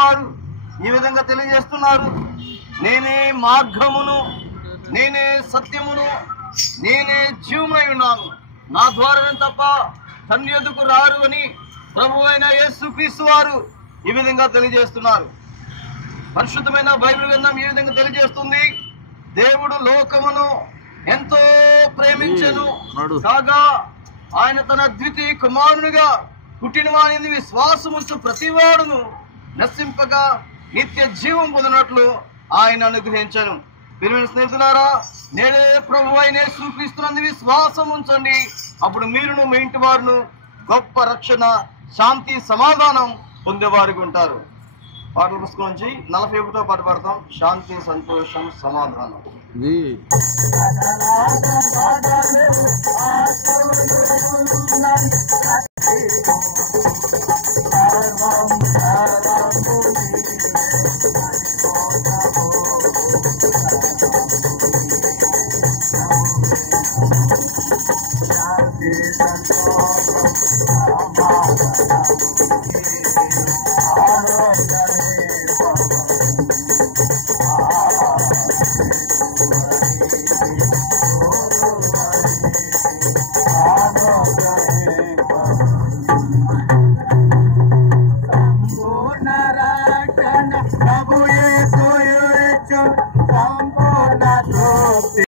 వారు ఈ విధంగా తెలియజేస్తున్నారు, నేనే మార్గమును, నేనే సత్యమును, నేనే జీవమై ఉన్నాను, నా ద్వారా తప్ప తండ్రి యొద్దకు రారు అని ప్రభు అయిన యేసుక్రీస్తు వారు ఈ విధంగా తెలియజేస్తున్నారు. పరిశుద్ధమైన బైబిల్ గ్రంథం ఈ విధంగా తెలియజేస్తుంది, దేవుడు లోకమును ఎంతో ప్రేమించెను కాగా ఆయన తన ద్వితీయ కుమారునిగా పుట్టిన వాని విశ్వాసముంచు ప్రతివాడును నశింపగా నిత్య జీవం పొందినట్లు ఆయన అనుగ్రహించను. ప్రియమైన స్నేహితులారా, నేడే ప్రభు అయిన యేసుక్రీస్తునందు విశ్వాసం ఉంచండి, అప్పుడు మీరును మీ ఇంటి వారును గొప్ప రక్షణ, శాంతి, సమాధానం పొందేవారికి ఉంటారు. పాటల పుస్తకం నుంచి 41వ పాట పాడతాం, శాంతి, సంతోషం, సమాధానం. సంపూర్ణ రక్షణ ప్రభుయే సూయుచు సంపూర్ణ